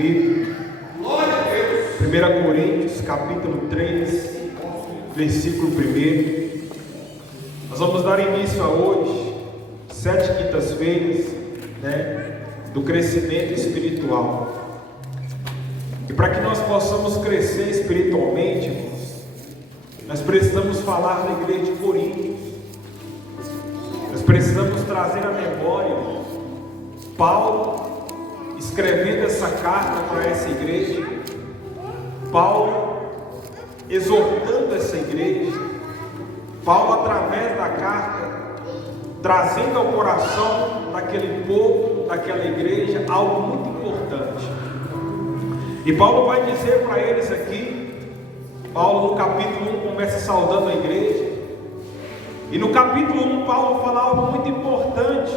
comigo. 1 Coríntios, capítulo 3, versículo 1. Nós vamos dar início a hoje, 7 quintas-feiras, do crescimento espiritual. E para que nós possamos crescer espiritualmente, irmãos, nós precisamos falar da igreja de Coríntios. Nós precisamos trazer à memória Paulo escrevendo essa carta para essa igreja, Paulo exortando essa igreja, Paulo através da carta trazendo ao coração daquele povo, daquela igreja, algo muito importante. E Paulo vai dizer para eles aqui, Paulo no capítulo 1 começa saudando a igreja, e no capítulo 1 Paulo fala algo muito importante.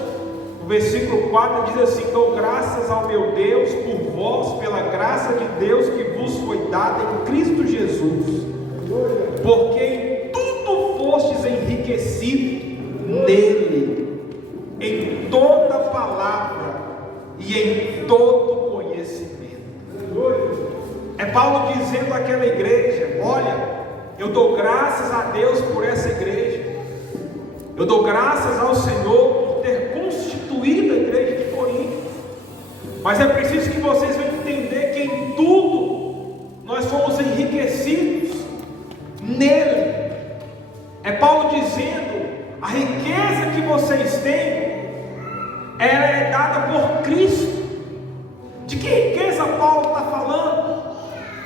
O versículo 4 diz assim: dou graças ao meu Deus por vós, pela graça de Deus que vos foi dada em Cristo Jesus, porque em tudo fostes enriquecidos nele, em toda palavra e em todo conhecimento. É Paulo dizendo àquela igreja: olha, eu dou graças a Deus por essa igreja, eu dou graças ao Senhor por ter constituído a igreja de Corinto, mas é preciso que vocês venham entender que em tudo nós fomos enriquecidos nele. É Paulo dizendo: a riqueza que vocês têm, ela é dada por Cristo. De que riqueza Paulo está falando?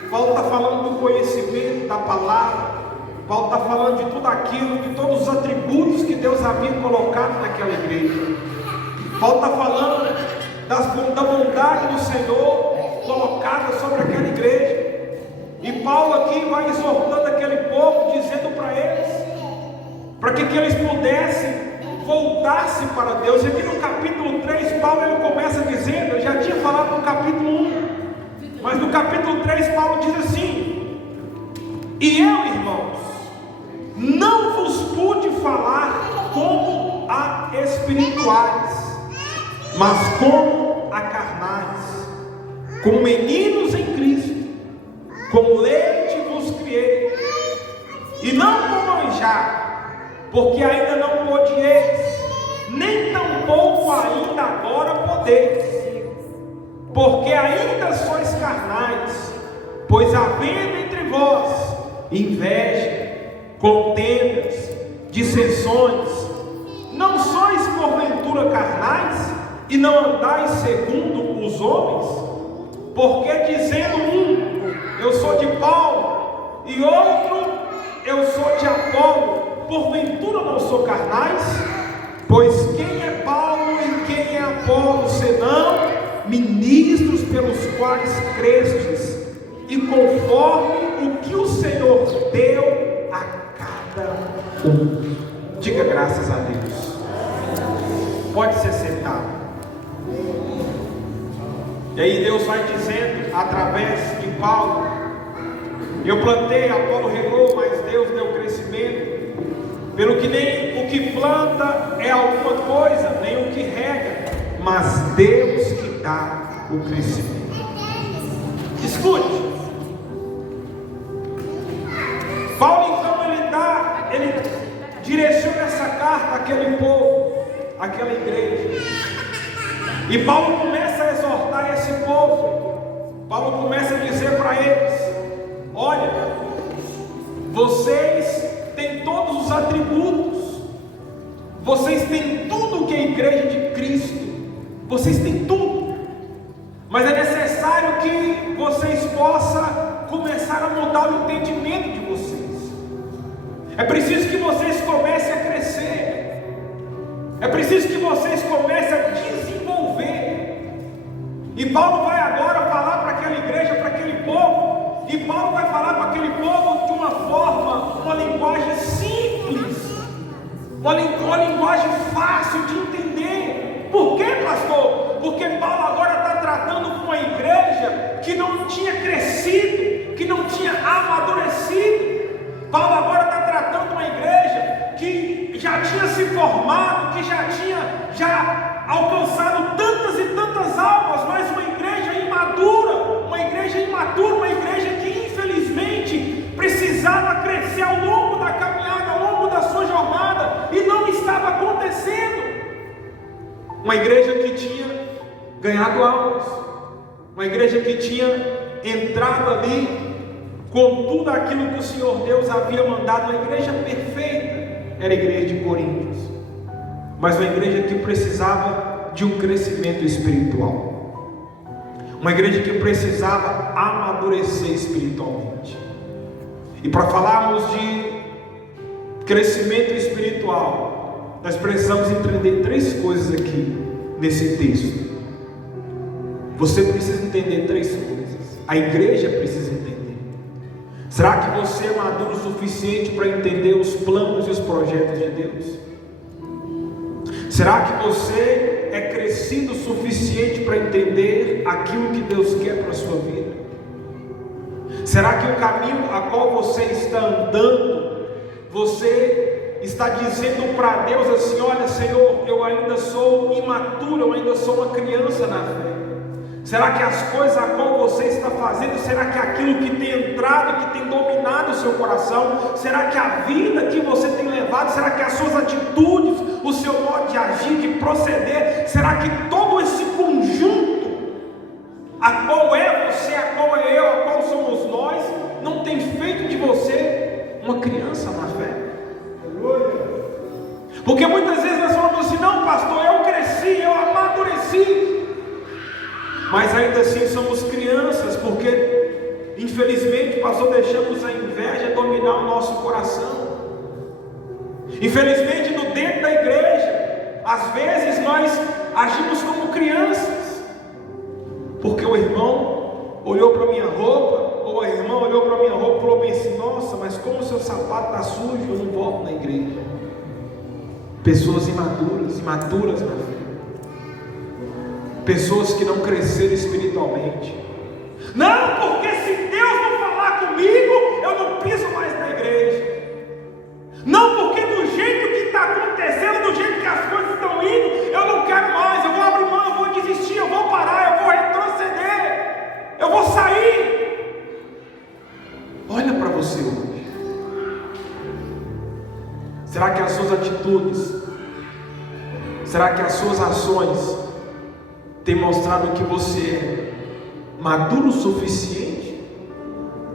Paulo está falando do conhecimento da palavra. Paulo está falando de tudo aquilo, de todos os atributos que Deus havia colocado naquela igreja. Paulo está falando da bondade do Senhor colocada sobre aquela igreja. E Paulo aqui vai exortando aquele povo, dizendo para eles, para que eles pudessem voltar-se para Deus. E aqui no capítulo 3, Paulo ele começa dizendo, eu já tinha falado no capítulo 1, mas no capítulo 3 Paulo diz assim: e eu, irmãos, não vos pude falar como a espirituais, mas como a carnais, como meninos em Cristo, com leite vos criei, e não com manjar, porque ainda não podieis, nem tampouco ainda agora podeis, porque ainda sois carnais, pois havendo entre vós inveja, contendas, dissensões, não sois porventura carnais e não andais segundo os homens? Porque dizendo um, eu sou de Paulo, e outro, eu sou de Apolo, porventura não sou carnais? Pois quem é Paulo e quem é Apolo, senão ministros pelos quais crestes, e conforme o que o Senhor deu a cada um. Diga graças a Deus. Pode ser sentado. E aí Deus vai dizendo através de Paulo: eu plantei, Apolo regou, mas Deus deu crescimento. Pelo que nem o que planta é alguma coisa, nem o que rega, mas Deus que dá o crescimento. Escute. Paulo então ele direciona essa carta àquele povo, àquela igreja. E Paulo começa a exortar esse povo. Paulo começa a dizer para eles: olha, vocês têm todos os atributos, vocês têm tudo o que é a igreja de Cristo, vocês têm tudo, mas é necessário que vocês possam começar a mudar o entendimento de vocês. É preciso que vocês comecem a crescer, é preciso que vocês comecem a desenvolver. E Paulo vai agora falar para aquela igreja, para aquele povo, e Paulo vai falar para aquele povo de uma forma, uma linguagem simples, uma linguagem fácil de entender. Por quê, pastor? Porque Paulo agora está tratando com uma igreja que não tinha crescido, que não tinha amadurecido. Paulo agora está tratando uma igreja que já tinha se formado, que já tinha alcançado tantas e tantas almas, mas uma igreja imadura, Uma igreja que tinha ganhado almas, uma igreja que tinha entrado ali com tudo aquilo que o Senhor Deus havia mandado. Uma igreja perfeita era a igreja de Coríntios, mas uma igreja que precisava de um crescimento espiritual, uma igreja que precisava amadurecer espiritualmente. E para falarmos de crescimento espiritual, nós precisamos entender três coisas aqui nesse texto. Você precisa entender três coisas. A igreja precisa entender. Será que você é maduro o suficiente para entender os planos e os projetos de Deus? Será que você é crescido o suficiente para entender aquilo que Deus quer para a sua vida? Será que o caminho a qual você está andando, você está dizendo para Deus assim: olha, Senhor, eu ainda sou imaturo, eu ainda sou uma criança na fé? Será que as coisas a qual você está fazendo, será que aquilo que tem entrado, que tem dominado o seu coração, será que a vida que você tem levado, será que as suas atitudes, o seu modo de agir, de proceder, será que todo esse conjunto, a qual é você, a qual é eu, a qual somos nós, não tem feito de você uma criança na fé? Porque muitas vezes nós falamos assim: não, pastor, eu cresci, eu amadureci, mas ainda assim somos crianças, porque infelizmente, pastor, deixamos a inveja dominar o nosso coração. Infelizmente, no dentro da igreja, às vezes nós agimos como crianças, porque o irmão olhou para a minha roupa, ou a irmã olhou para a minha roupa e falou bem assim: nossa, mas como o seu sapato está sujo, eu não volto na igreja. Pessoas imaturas na fé, pessoas que não cresceram espiritualmente. Não, porque se Deus não falar comigo, eu não piso mais na igreja. Não, porque do jeito que está acontecendo, do jeito que as coisas estão indo, eu não quero mais, eu vou abrir mão, eu vou desistir, eu vou parar, eu vou retroceder, eu vou sair. Olha para você hoje. Será que as suas atitudes, será que as suas ações tem mostrado que você é maduro o suficiente?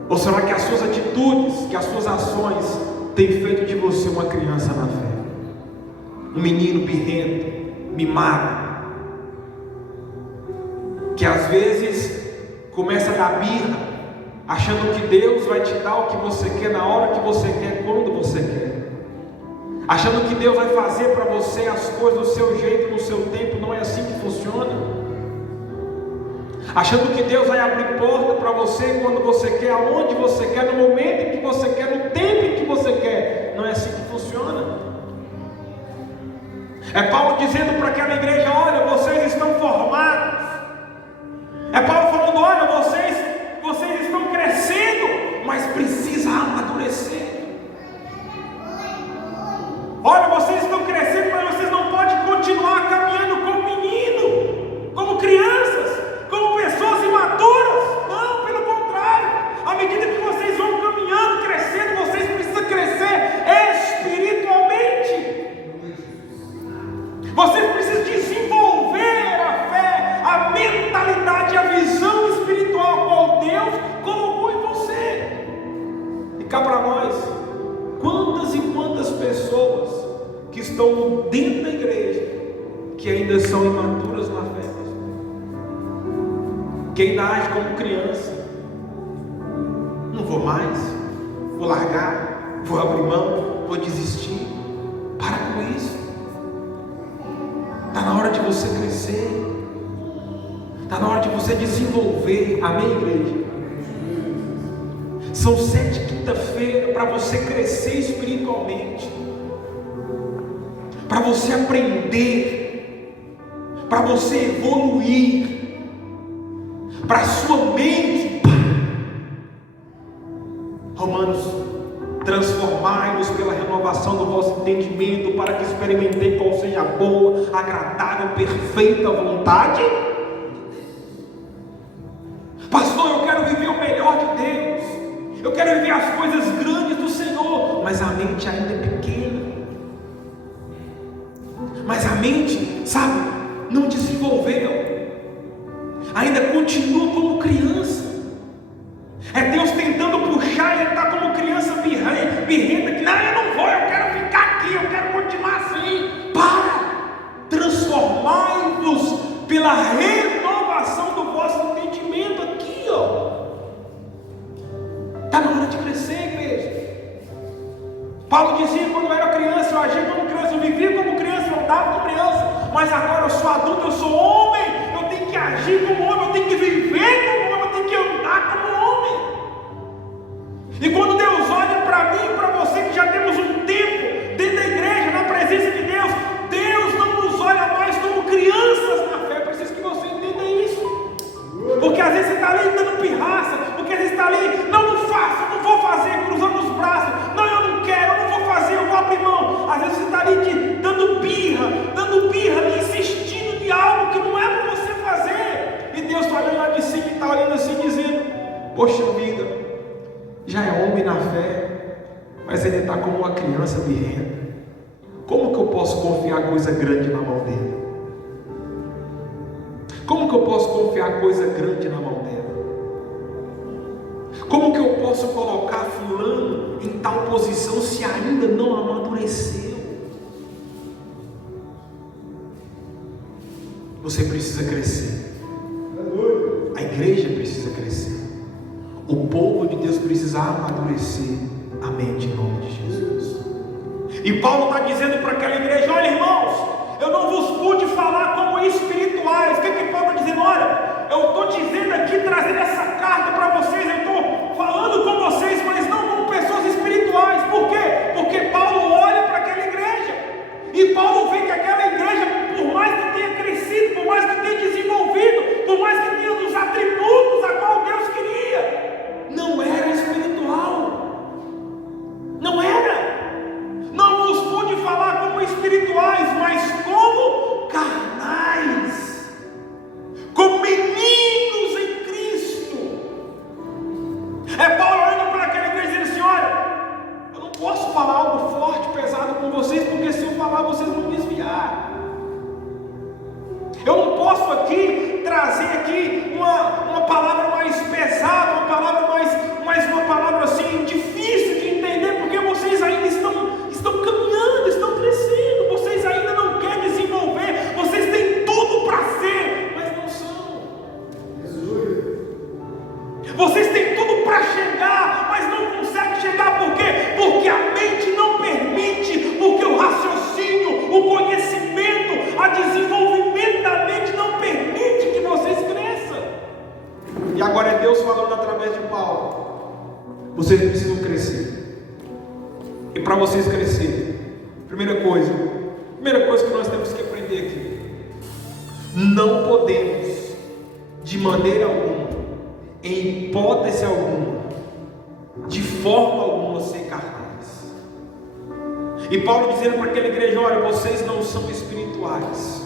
Ou será que as suas atitudes, que as suas ações têm feito de você uma criança na fé? Um menino birrento, mimado, que às vezes começa a dar birra, achando que Deus vai te dar o que você quer, na hora que você quer, quando você quer, achando que Deus vai fazer para você as coisas do seu jeito, no seu tempo. Não é assim que funciona. Achando que Deus vai abrir porta para você quando você quer, aonde você quer, no momento em que você quer, no tempo em que você quer. Não é assim que funciona. É Paulo dizendo para aquela igreja: olha, vocês estão formados. É Paulo falando: olha, vocês estão crescendo, mas precisa amadurecer. Olha, vocês estão crescendo, mas vocês não podem continuar caminhando como menino, como crianças, como pessoas imaturas. Não, pelo contrário, à medida que vocês vão caminhando, crescendo, vocês precisam crescer espiritualmente. Vocês precisam desenvolver a fé, a mentalidade, a visão espiritual qual Deus colocou em você. E cá para nós, quantas e quantas pessoas que estão dentro da igreja que ainda são imaturas na fé, que ainda agem como criança. Não vou mais, vou largar, vou abrir mão, vou desistir. Para com isso. Está na hora de você crescer, está na hora de você desenvolver. Amém, igreja? São 7 quinta-feira para você crescer espiritualmente, para você aprender, para você evoluir, para a sua mente. Romanos: transformai-vos pela renovação do vosso entendimento, para que experimentei qual seja a boa, agradável, perfeita vontade. Pastor, eu quero viver o melhor de Deus, eu quero viver as coisas grandes do Senhor, mas a mente ainda é pequena. Mas a mente, sabe, É Deus tentando puxar, e ele está como criança birrenta, que não, eu não vou, eu quero ficar aqui, eu quero continuar assim. Para! Transformai-vos pela renovação do vosso entendimento. Aqui, ó. Está na hora de crescer, igreja. Paulo dizia: quando eu era criança, eu agia como criança, eu vivia como criança, eu andava como criança, mas agora eu sou adulto, eu sou homem, eu tenho que agir como homem, eu tenho que viver como homem, eu tenho que andar como homem. E quando Deus olha para mim e para você, que já temos um tempo dentro da igreja, na presença de Deus, Deus não nos olha mais como crianças na fé. Eu preciso que você entenda isso. Porque às vezes você está ali dando pirraça, porque às vezes está ali, não faço, não vou fazer, cruzando os braços, não, eu não quero, eu não vou fazer, eu vou abrir mão. Às vezes você está ali dando birra, insistindo em algo que não é para você fazer. E Deus está olhando lá de cima e está olhando assim, dizendo: poxa vida, já é homem na fé, mas ele está como uma criança birrenta. Como que eu posso confiar coisa grande na mão dele? Como que eu posso confiar coisa grande na mão dela? Como que eu posso colocar fulano em tal posição se ainda não amadureceu? Você precisa crescer. A igreja precisa crescer. O povo de Deus precisa amadurecer a mente em nome de Jesus. E Paulo está dizendo para aquela igreja: olha, irmãos, eu não vos pude falar como espirituais. O que Paulo está dizendo? Olha, eu estou dizendo aqui, trazendo essa carta para vocês, eu estou falando com vocês, mas não como pessoas espirituais. Por quê? Porque Paulo olha para aquela igreja, e Paulo vê que aquela igreja, por mais que tenha crescido, por mais que tenha desenvolvido, por mais que tenha os atributos a qual Deus queria, não era espiritual. Não era. Não vos pude falar como espirituais, mas como carnais, como meninos em Cristo. É Paulo olhando para aquela igreja e dizendo assim: olha, eu não posso falar algo forte, pesado com vocês, porque se eu falar, vocês vão desviar. Eu não posso aqui trazer aqui uma palavra mais pesada, uma palavra mais uma palavra assim difícil de entender, porque vocês ainda estão caminhando, estão crescendo, vocês ainda não querem desenvolver, vocês têm tudo para ser, mas não são. Vocês têm tudo para chegar, mas não conseguem chegar. Por quê? Porque a mente não permite, porque o raciocínio, o conhecimento, a desenvolvimento da mente não permite que vocês cresçam. E agora é Deus falando através de Paulo: vocês precisam crescer. E para vocês crescerem, primeira coisa que nós temos que aprender aqui: não podemos, de maneira alguma, em hipótese alguma, de forma alguma, ser carnais. E Paulo dizendo para aquela igreja: olha, vocês não são espirituais.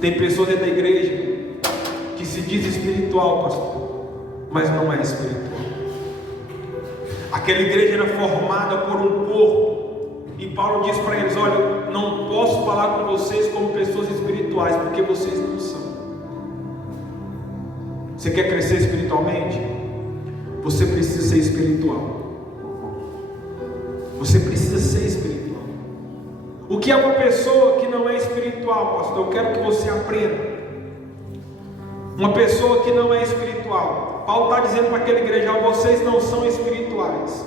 Tem pessoas dentro da igreja que se diz espiritual, pastor, mas não é espiritual. Aquela igreja era formada por um corpo, e Paulo diz para eles: olha, não posso falar com vocês como pessoas espirituais, porque vocês não são. Você quer crescer espiritualmente? Você precisa ser espiritual. Você precisa ser espiritual. O que é uma pessoa que não é espiritual, pastor? Eu quero que você aprenda. Uma pessoa que não é espiritual, Paulo está dizendo para aquela igreja: vocês não são espirituais.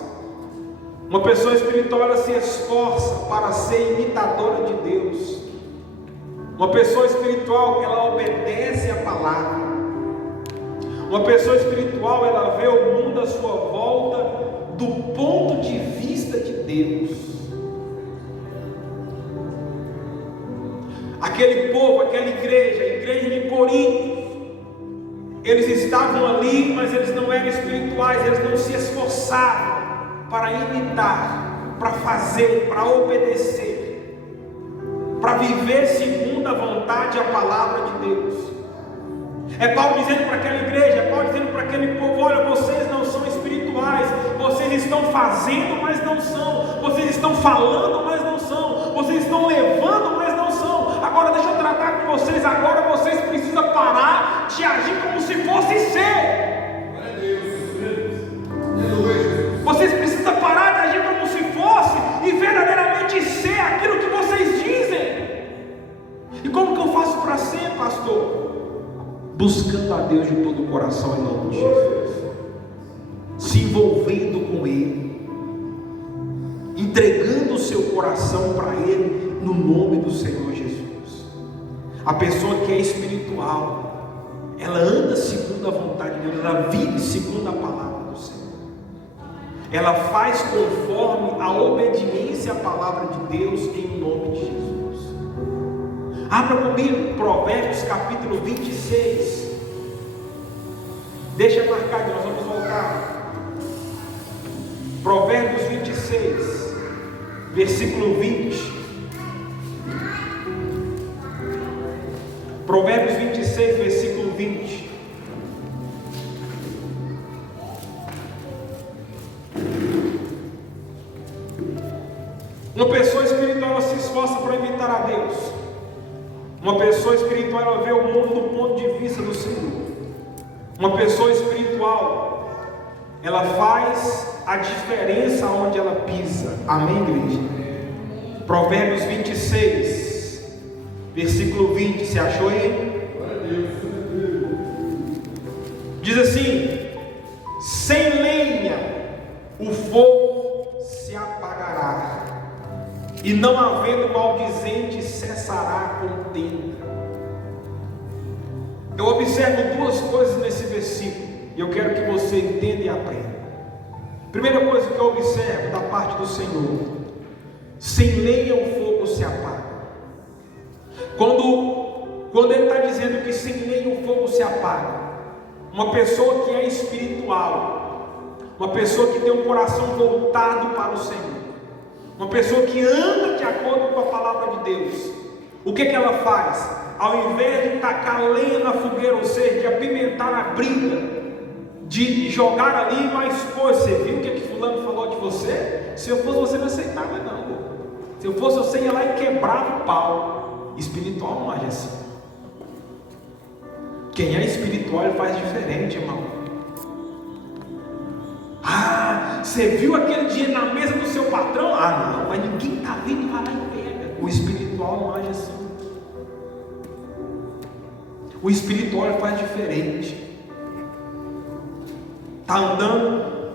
Uma pessoa espiritual, ela se esforça para ser imitadora de Deus. Uma pessoa espiritual, ela obedece a palavra. Uma pessoa espiritual, ela vê o mundo à sua volta do ponto de vista de Deus. Aquele povo, aquela igreja, a igreja de Corinto, eles estavam ali, mas eles não eram espirituais, eles não se esforçavam para imitar, para fazer, para obedecer, para viver segundo a vontade e a palavra de Deus. É Paulo dizendo para aquela igreja, é Paulo dizendo para aquele povo: olha, vocês não são espirituais, vocês estão fazendo, mas não são, vocês estão falando, mas não são, vocês estão levando, mas não são. Agora deixa eu tratar com vocês, agora vocês precisam parar de agir como se fosse ser. coração para Ele, no nome do Senhor Jesus. A pessoa que é espiritual, ela anda segundo a vontade de Deus, ela vive segundo a palavra do Senhor. Ela faz conforme a obediência à palavra de Deus, em nome de Jesus. Abra comigo Provérbios capítulo 26. Deixa marcado, nós vamos voltar. Provérbios 26, versículo 20. Provérbios 26, versículo 20. Uma pessoa espiritual, ela se esforça para imitar a Deus. Uma pessoa espiritual, ela vê o mundo do ponto de vista do Senhor. Uma pessoa espiritual, ela faz a diferença onde ela pisa. Amém, igreja? Provérbios 26, versículo 20. Você achou aí? Diz assim: sem lenha o fogo se apagará, e não havendo maldizente cessará a contenda. Eu observo duas coisas nesse versículo, e eu quero que você entenda e aprenda. Primeira coisa que eu observo da parte do Senhor: sem lenha o fogo se apaga. Quando Ele está dizendo que sem lenha o fogo se apaga, uma pessoa que é espiritual, uma pessoa que tem um coração voltado para o Senhor, uma pessoa que anda de acordo com a palavra de Deus, o que ela faz? Ao invés de tacar lenha na fogueira, ou seja, de apimentar a briga, de jogar ali mais coisa, você viu o que fulano falou de você? Se eu fosse você, não aceitava não. Se eu fosse você, ia lá e quebrava o pau. Espiritual não age assim. Quem é espiritual, ele faz diferente, irmão. Ah, você viu aquele dia na mesa do seu patrão? Ah, não, mas ninguém está vindo, vai lá e pega. O espiritual não age assim. O espiritual faz diferente.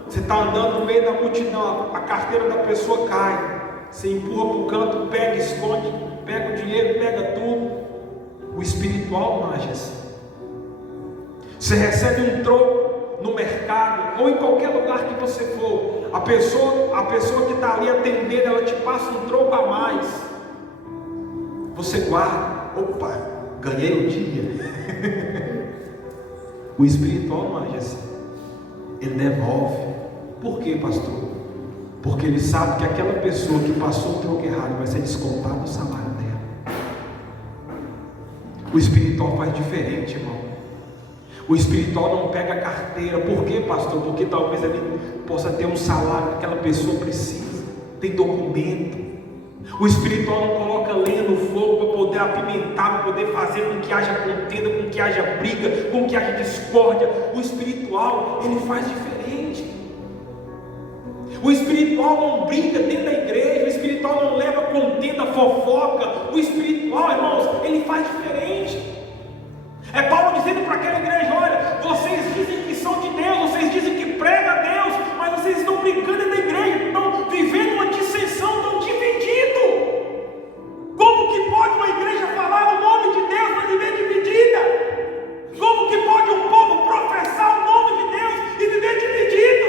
Você está andando no meio da multidão, a carteira da pessoa cai, você empurra para o canto, pega, esconde, pega o dinheiro, pega tudo. O espiritual não age assim. Você recebe um troco no mercado, ou em qualquer lugar que você for, a pessoa que está ali atendendo, ela te passa um troco a mais, você guarda, opa, ganhei o dia. O espiritual não age assim, ele devolve. Por quê, pastor? Porque ele sabe que aquela pessoa que passou o troco errado vai ser descontado do salário dela. O espiritual faz diferente, irmão. O espiritual não pega a carteira. Por quê, pastor? Porque talvez ele possa ter um salário que aquela pessoa precisa, tem documento. O espiritual não coloca lenha no fogo para poder apimentar, para poder fazer com que haja contenda, com que haja briga, com que haja discórdia. O espiritual, ele faz diferente. O espiritual não briga dentro da igreja, o espiritual não leva contenda, fofoca. O espiritual, irmãos, ele faz diferente. É Paulo dizendo para aquela igreja: olha, vocês dizem que são de Deus, vocês dizem que pregam a Deus, mas vocês estão brincando dentro da igreja, estão vivendo uma dissensão, estão divididos. Como que pode uma igreja falar o nome de Deus, mas viver dividida? Como que pode um povo professar o nome de Deus e viver dividido?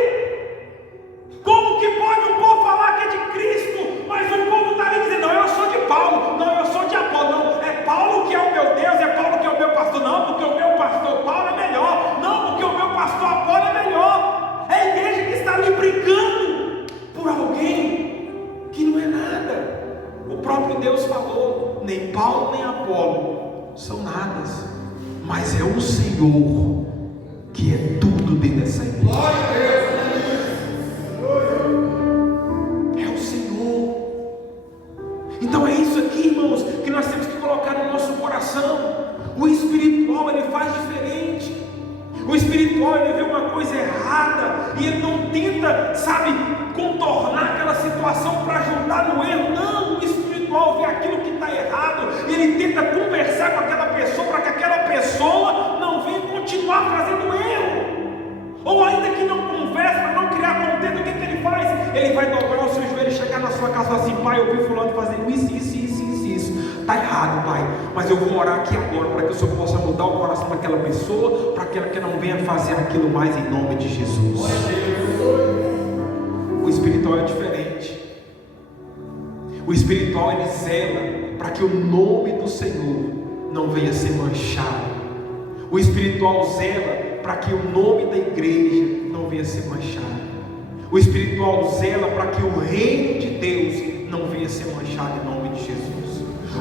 Como que pode um povo falar que é de Cristo, mas o povo está ali dizendo: não, eu sou de Paulo, não, eu sou de Apolo, não, é Paulo que é o meu Deus, é Paulo que é o meu pastor, não, porque o meu pastor Paulo é melhor, não, porque o meu pastor Apolo é melhor. É a igreja que está ali brigando por alguém que não é nada. O próprio Deus falou: nem Paulo nem Apolo são nada, mas é o Senhor que é tudo dentro dessa igreja. Então é isso aqui, irmãos, que nós temos que colocar no nosso coração. O espiritual, ele faz diferente. O espiritual, ele vê uma coisa errada e ele não tenta, contornar aquela situação para ajudar no erro. Não, o espiritual vê aquilo que está errado e ele tenta conversar com aquela pessoa para que aquela pessoa não venha continuar fazendo erro. Ou ainda que não converse, para não criar contenda, o que ele faz? ele vai dobrar o seu joelho e chegar na sua casa e falar assim: pai, eu vi fulano fazendo isso, está errado, pai, mas eu vou orar aqui agora para que o Senhor possa mudar o coração daquela pessoa, para que ela que não venha fazer aquilo mais, em nome de Jesus. O espiritual é diferente. O espiritual, ele zela para que o nome do Senhor não venha ser manchado. O espiritual zela para que o nome da igreja não venha ser manchado. O espiritual zela para que o reino de Deus não venha ser manchado, em nome de Jesus.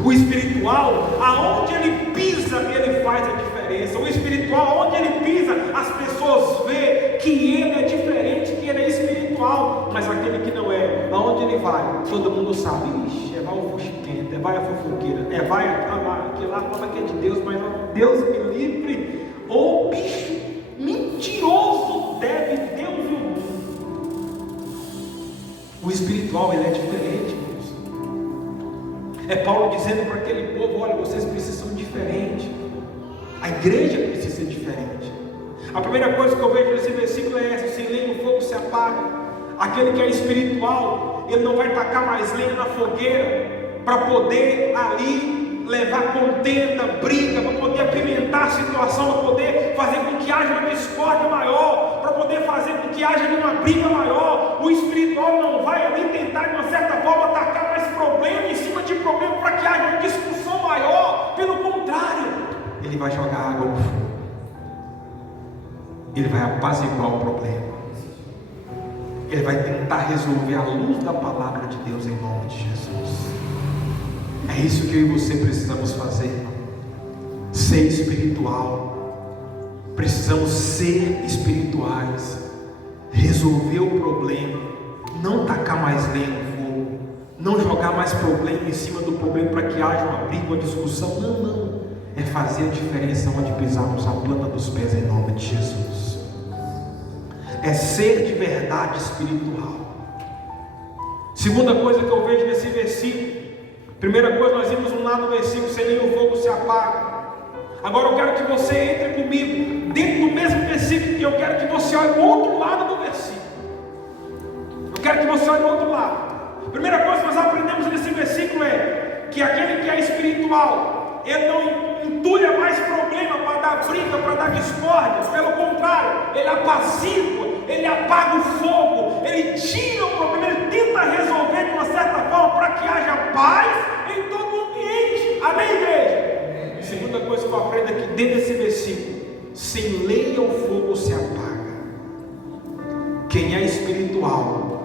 O espiritual, aonde ele pisa, ele faz a diferença. O espiritual, onde ele pisa, as pessoas veem que ele é diferente, que ele é espiritual. Mas aquele que não é, aonde ele vai, todo mundo sabe: ixi, vai o fuxiquento, vai a fofoqueira, vai aquele lá fala que é de Deus, mas Deus me livre, ou bicho mentiroso deve Deus o mundo. O espiritual, ele é diferente, irmãos. É Paulo dizendo para aquele povo: olha, vocês precisam ser diferentes. A igreja precisa ser diferente. A primeira coisa que eu vejo nesse versículo é essa: sem lenha o fogo se apaga. Aquele que é espiritual, ele não vai tacar mais lenha na fogueira para poder ali levar contenda, briga, para poder apimentar a situação, para poder fazer com que haja uma discórdia maior, para poder fazer com que haja uma briga maior. O espiritual não vai ali tentar, de uma certa forma, atacar mais problema em cima de problema para que haja uma discussão maior. Pelo contrário, ele vai jogar água no fogo, ele vai apaziguar o problema, ele vai tentar resolver à luz da palavra de Deus, em nome de Jesus. É isso que eu e você precisamos fazer, irmão. Ser espiritual. Precisamos ser espirituais. Resolver o problema. Não tacar mais lenha no fogo. Não jogar mais problema em cima do problema para que haja uma briga, uma discussão. Não. É fazer a diferença onde pisarmos a planta dos pés, em nome de Jesus. É ser de verdade espiritual. Segunda coisa que eu vejo nesse versículo. Primeira coisa, nós vimos um lado do versículo: sem lenha o fogo se apaga. Agora eu quero que você entre comigo dentro do mesmo versículo, e eu quero que você olhe o outro lado do versículo. Eu quero que você olhe o outro lado. A primeira coisa que nós aprendemos nesse versículo é que aquele que é espiritual, ele não entulha mais problema para dar briga, para dar discórdia. Pelo contrário, ele apazigua, ele apaga o fogo, ele tira o problema, ele tenta resolver de uma certa forma para que haja paz em todo o ambiente. Amém, igreja? A segunda coisa que eu aprendo aqui dentro desse versículo: sem lenha o fogo se apaga. Quem é espiritual,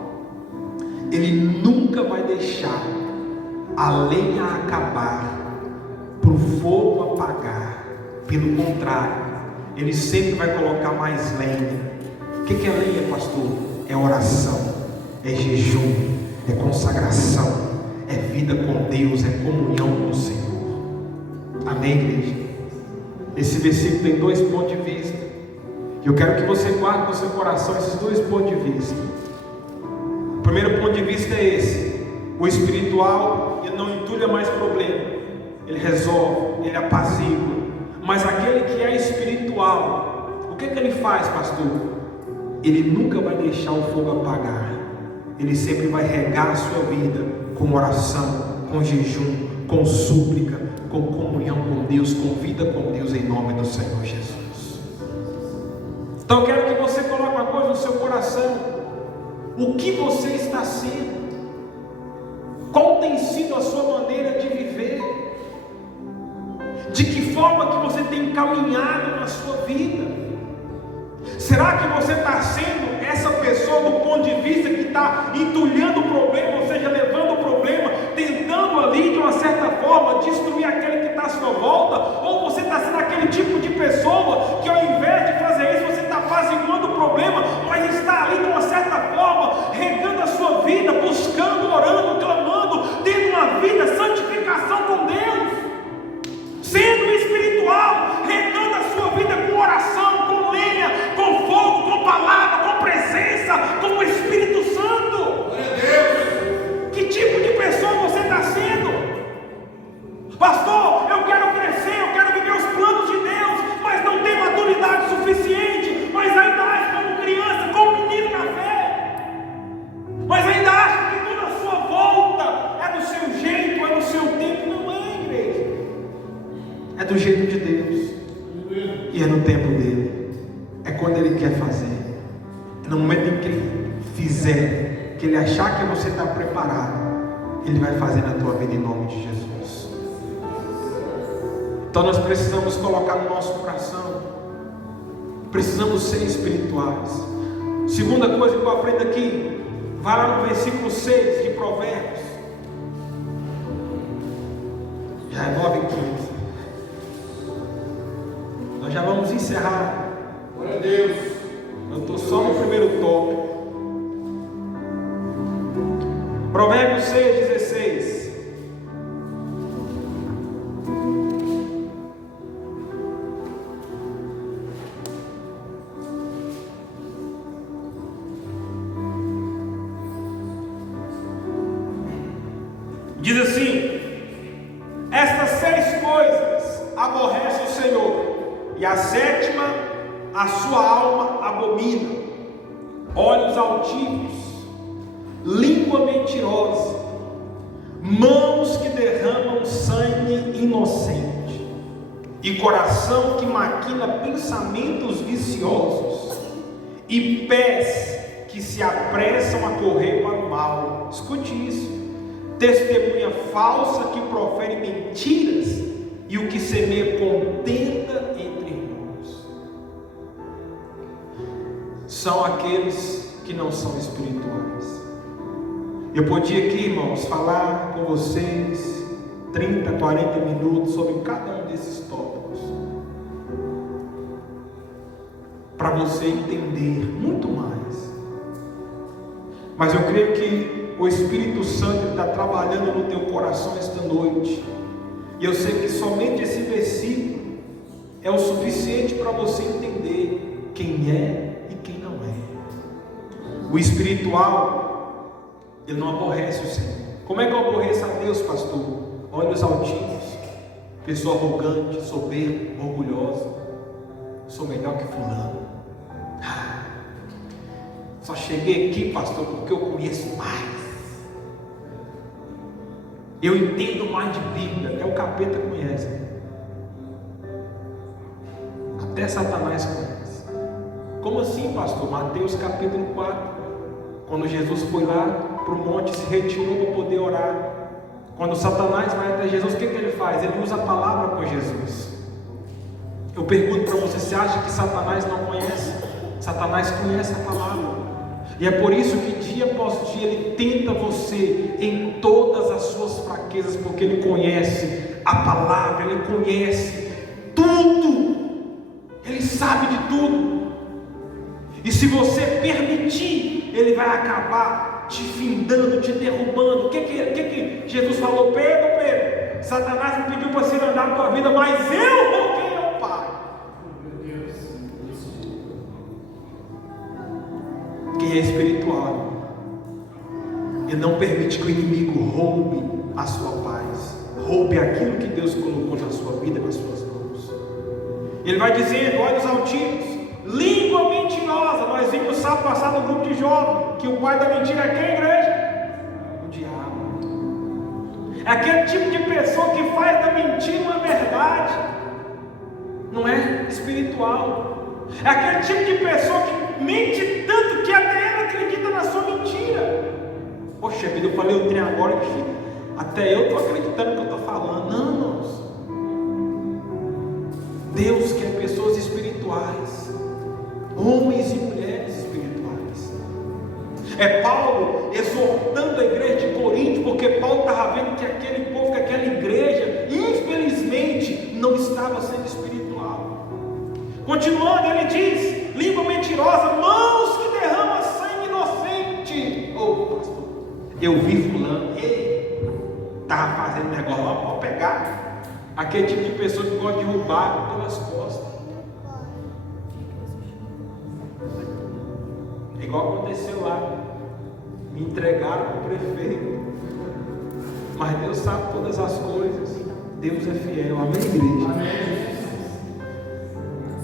ele nunca vai deixar a lenha acabar para o fogo apagar. Pelo contrário, ele sempre vai colocar mais lenha. O que é lenha, pastor? É oração, é jejum, é consagração, é vida com Deus, é comunhão com o Senhor. Amém, igreja? Esse versículo tem dois pontos de vista. Eu quero que você guarde no seu coração esses dois pontos de vista. O primeiro ponto de vista é esse: o espiritual, ele não entulha mais problema, ele resolve, ele apazigua. Mas aquele que é espiritual, o que ele faz, pastor? Ele nunca vai deixar o fogo apagar. Ele sempre vai regar a sua vida com oração, com jejum, com súplica, com comunhão com Deus, com vida com Deus, em nome do Senhor Jesus. Então eu quero que você coloque uma coisa no seu coração: o que você está sendo? Qual tem sido a sua maneira de viver? De que forma que você tem caminhado na sua vida? Será que você está sendo essa pessoa do ponto de vista que está entulhando o problema, ou seja, levando o problema, tentando ali de uma certa forma destruir aquele que está à sua volta? Ou você está sendo aquele tipo de pessoa que, ao invés de fazer isso, você está apaziguando o problema, mas está ali de uma certa forma regando a sua vida, buscando, orando, clamando, tendo uma vida, santificação com Deus, sendo espiritual, regando a sua vida com oração, com lenha, com fogo, com palavra, com presença, com o Espírito Santo. momento em que ele fizer, que ele achar que você está preparado, ele vai fazer na tua vida em nome de Jesus. Então nós precisamos colocar no nosso coração, precisamos ser espirituais. Segunda coisa que eu aprendo aqui, vai lá no versículo 6 de Provérbios. Já é 9h15. Nós já vamos encerrar. Glória a Deus. Eu estou só no primeiro tópico. Provérbios 6:16. Diz assim: estas 6 coisas aborrece o Senhor, e a 7ª a sua alma abomina: olhos altivos, língua mentirosa, mãos que derramam sangue inocente, e coração que maquina pensamentos viciosos, e pés que se apressam a correr para o mal. Escute isso: testemunha falsa que profere mentiras, e o que semeia contenda entre irmãos. São aqueles que não são espirituais. Eu podia aqui, irmãos, falar com vocês 30, 40 minutos sobre cada um desses tópicos, para você entender muito mais. Mas eu creio que o Espírito Santo está trabalhando no teu coração esta noite, e eu sei que somente esse versículo é o suficiente para você entender quem é e quem não é. O espiritual, ele não aborrece o Senhor. Como é que eu aborreço a Deus, pastor? Olhos altivos, pessoa arrogante, soberba, orgulhosa. Sou melhor que fulano. Só cheguei aqui, pastor, porque eu conheço mais. Eu entendo mais de Bíblia. Até o capeta conhece. Até Satanás conhece. Como assim, pastor? Mateus capítulo 4. Quando Jesus foi lá para o monte, se retirou para poder orar. Quando Satanás vai até Jesus, o que ele faz? Ele usa a palavra com Jesus. Eu pergunto para você, você acha que Satanás não conhece? Satanás conhece a palavra. E é por isso que dia após dia ele tenta você em todas as suas fraquezas, porque ele conhece a palavra, ele conhece tudo, ele sabe de tudo. E se você permitir, ele vai acabar te findando, te derrubando. O que Jesus falou? Pedro, Satanás me pediu para se andar na tua vida, mas eu roguei ao Pai. Quem é espiritual, ele não permite que o inimigo roube a sua paz, roube aquilo que Deus colocou na sua vida, nas suas mãos. Ele vai dizendo: olhos altivos, língua mentirosa. Nós vimos sábado passado no grupo de jovens que o pai da mentira é quem, igreja? O diabo. É aquele tipo de pessoa que faz da mentira uma verdade, não é espiritual. É aquele tipo de pessoa que mente tanto que até ela acredita na sua mentira. Poxa vida, eu falei o trem agora que até eu estou acreditando no que eu estou falando. Não, irmãos. Deus quer pessoas espirituais, homens e mulheres espirituais. É Paulo exortando a igreja de Corinto, porque Paulo estava vendo que aquele povo, que aquela igreja, infelizmente, não estava sendo espiritual. Continuando, ele diz: língua mentirosa, mãos que derramam sangue inocente. Oh, pastor, eu vi fulano, estava fazendo negócio lá, pode pegar. Aquele tipo de pessoa que gosta de roubar pelas costas. É igual aconteceu lá. Me entregaram para o prefeito. Mas Deus sabe todas as coisas. Deus é fiel. Amém, igreja? Amém.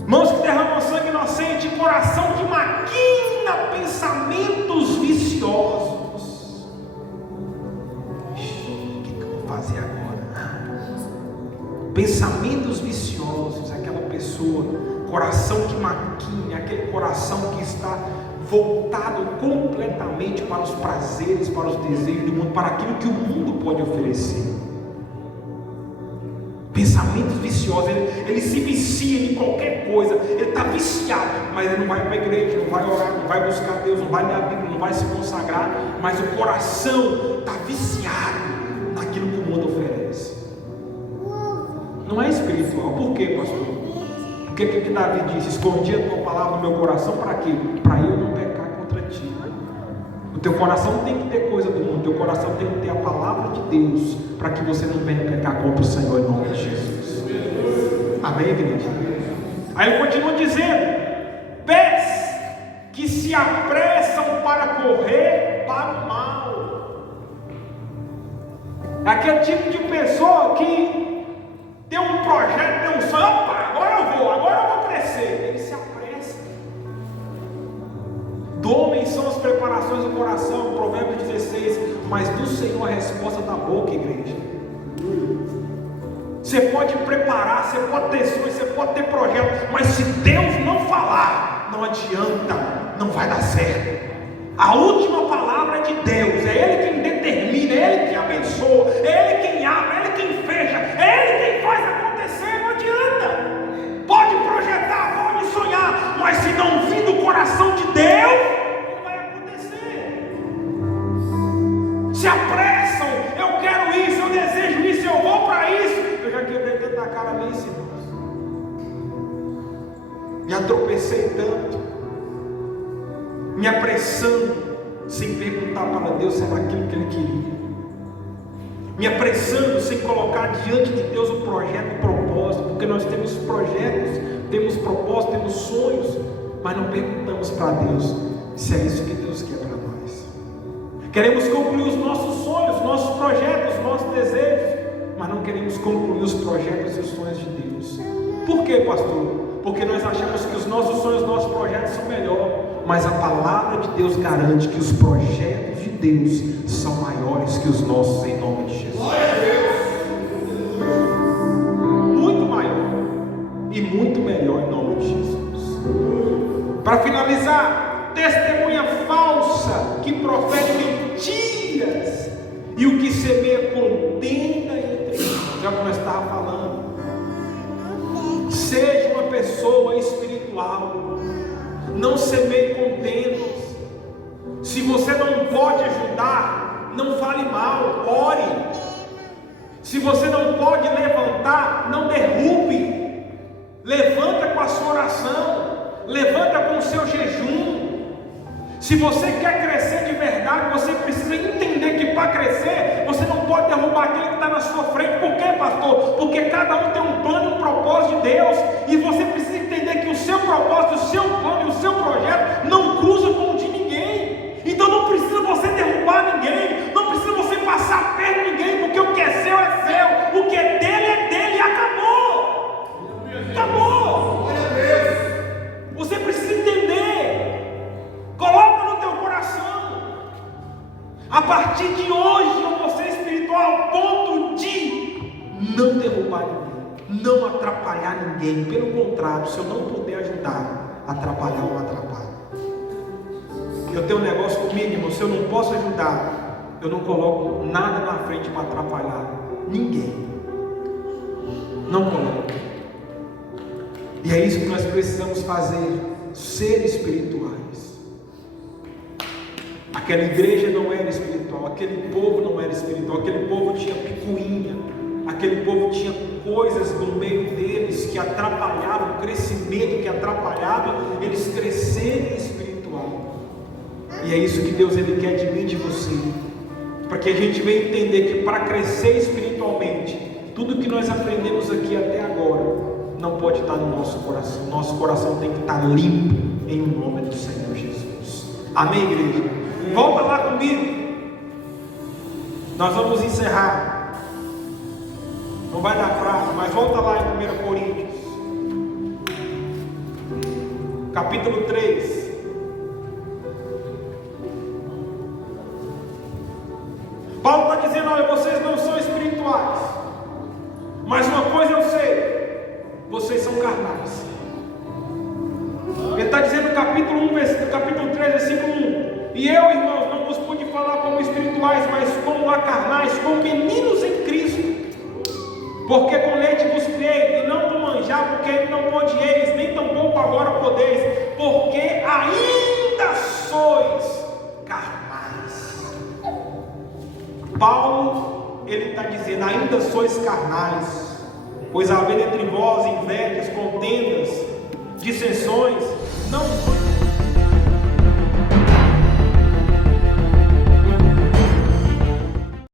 Mãos que derramam sangue inocente, coração que maquina pensamentos viciosos. O que eu vou fazer agora? Pensamentos viciosos, aquela pessoa, coração que maquina, aquele coração que está voltado completamente para os prazeres, para os desejos do mundo, para aquilo que o mundo pode oferecer. Pensamentos viciosos, ele se vicia em qualquer coisa, ele está viciado, mas ele não vai para a igreja, não vai orar, não vai buscar Deus, não vai ler a Bíblia, não vai se consagrar, mas o coração está viciado naquilo que o mundo oferece. Não é espiritual. Por quê, pastor? Porque o que Davi disse? Escondi a tua palavra no meu coração para quê? Para eu não pecar contra ti. O teu coração tem que ter coisa do mundo, o teu coração tem que ter a palavra de Deus, para que você não venha pecar contra o Senhor em nome de Jesus. Amém, igreja? Aí ele continua dizendo: pés que se apressam para correr para o mal. Aquele tipo de pessoa que tem um projeto, tem um sonho, opa, agora eu vou crescer. Ele se apressa. Do homem são as preparações do coração, Provérbios 16, mas do Senhor a resposta da boca, igreja. Você pode preparar, você pode ter sonhos, você pode ter projetos, mas se Deus não falar, não adianta, não vai dar certo. A última palavra é de Deus, é Ele quem determina, é Ele quem abençoa, é Ele quem abre, é Ele quem fecha, é Ele quem faz acontecer, não adianta. Pode projetar, pode sonhar, mas se não vir do coração de Deus, não vai acontecer. Se apressam, eu quero isso, eu desejo isso, eu vou para isso. Eu já quebrei tanto na cara nisso, irmãos. Já tropecei tanto, me apressando, sem perguntar para Deus se era aquilo que Ele queria, me apressando sem colocar diante de Deus o projeto, o propósito, porque nós temos projetos, temos propósitos, temos sonhos, mas não perguntamos para Deus se é isso que Deus quer para nós. Queremos concluir os nossos sonhos, nossos projetos, nossos desejos, mas não queremos concluir os projetos e os sonhos de Deus. Por quê, pastor? Porque nós achamos que os nossos sonhos, nossos projetos são melhores, mas a palavra de Deus garante que os projetos de Deus são maiores que os nossos, em nome de Jesus. Muito maior e muito melhor, em nome de Jesus. Para finalizar, testemunha falsa que profere mentiras e o que semeia contenda entre nós. É o que nós estávamos falando. Seja uma pessoa espiritual, não semeie contendas. Se você não pode ajudar, não fale mal, ore. Se você não pode levantar, não derrube. Levanta com a sua oração, levanta com o seu jejum. Se você quer crescer de verdade, você precisa entender que para crescer, você não pode derrubar aquele que está na sua frente. Por quê, pastor? Porque cada um tem um plano, um propósito de Deus, e você precisa entender que o seu propósito, o seu plano e o seu projeto não cruzam com o de ninguém. Então não precisa você derrubar ninguém, não precisa você passar perto de ninguém, porque o que é seu, o que é dele e acabou. Acabou. Você precisa entender. Coloca no teu coração. A partir de hoje eu vou ser espiritual ao ponto de não derrubar ninguém, não atrapalhar ninguém. Pelo contrário, se eu não puder ajudar, atrapalhar ou não atrapalhar. Eu tenho um negócio comigo, irmão. Se eu não posso ajudar, eu não coloco nada na frente para atrapalhar ninguém. Não coloco. E é isso que nós precisamos fazer, ser espirituais. Aquela igreja não era espiritual, aquele povo não era espiritual, aquele povo tinha picuinha, aquele povo tinha coisas no meio deles que atrapalhavam o crescimento, que atrapalhavam eles crescerem espiritual. E é isso que Deus ele quer de mim e de você, para que a gente venha entender que para crescer espiritualmente, tudo que nós aprendemos aqui até agora não pode estar no nosso coração. Nosso coração tem que estar limpo em nome do Senhor Jesus. Amém, igreja? Volta lá comigo. Nós vamos encerrar. Não vai dar prazo, mas volta lá em 1 Coríntios capítulo 3. Paulo está dizendo: olha, vocês não são espirituais, mas uma coisa eu sei, vocês são carnais. Ele está dizendo no capítulo 1, capítulo 3, E eu, irmãos, não vos pude falar como espirituais, mas como a carnais, como meninos em Cristo. Porque com leite vos criei, e não com manjar, porque ainda não podieis, nem tampouco agora podeis, porque ainda sois carnais. Paulo, ele está dizendo, ainda sois carnais, pois havendo entre vós invejas, contendas,